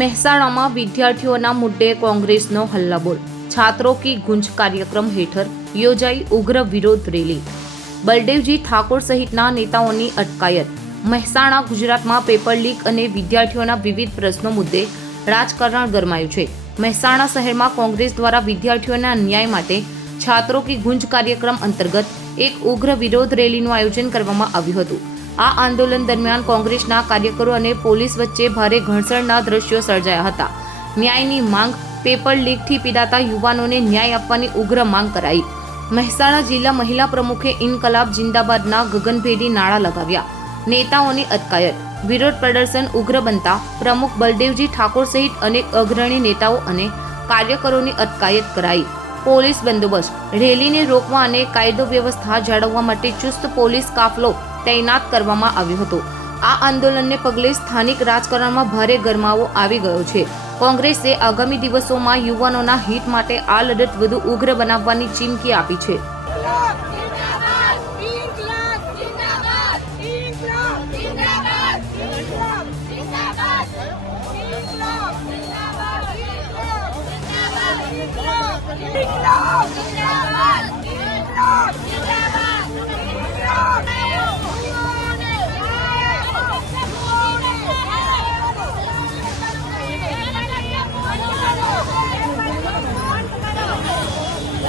મહેસાણામાં વિદ્યાર્થીઓના મુદ્દે કોંગ્રેસનો હલ્લાબોલ। छात्रों की गुंज कार्यक्रम हेठળ યોજાઈ ઉગ્ર વિરોધ રેલી। બલદેવજી ઠાકોર સહિતના નેતાઓની અટકાયત। મહેસાણા ગુજરાતમાં પેપર લીક અને વિદ્યાર્થીઓના વિવિધ પ્રશ્નો મુદ્દે રાજકારણ ગરમાયું છે। મહેસાણા શહેરમાં કોંગ્રેસ દ્વારા વિદ્યાર્થીઓના ન્યાય માટે છાત્રો કી ગુંજ કાર્યક્રમ અંતર્ગત એક ઉગ્ર વિરોધ રેલીનું આયોજન કરવામાં આવ્યું હતું। આ આંદોલન દરમિયાન કોંગ્રેસના કાર્યકરો અને પોલીસ વચ્ચે ભારે ઘર્ષણના દ્રશ્યો સર્જાયા હતા। ન્યાયની માંગ, પેપર લીકથી પીડાતા યુવાનોને ન્યાય આપવાની ઉગ્ર માંગ કરાઈ। મહેસાણા જિલ્લા મહિલા પ્રમુખે ઇન્કલાબ જિંદાબાદના ગગનભેદી નારા લગાવ્યા। નેતાઓની અટકાયત। વિરોધ પ્રદર્શન ઉગ્ર બનતા પ્રમુખ બલદેવજી ઠાકોર સહિત અનેક અગ્રણી નેતાઓ અને કાર્યકરોની અટકાયત કરાઈ। પોલીસ બંદોબસ્ત। રેલીને રોકવા અને કાયદો વ્યવસ્થા જાળવવા માટે ચુસ્ત પોલીસ કાફલો તૈનાત કરવામાં આવ્યો હતો। આ આંદોલનને પગલે સ્થાનિક રાજકારણમાં ભારે ગરમાવો આવી ગયો છે। કોંગ્રેસે આગામી દિવસોમાં યુવાનોના હિત માટે આ લડત વધુ ઉગ્ર બનાવવાની ચીમકી આપી છે। Inqilab!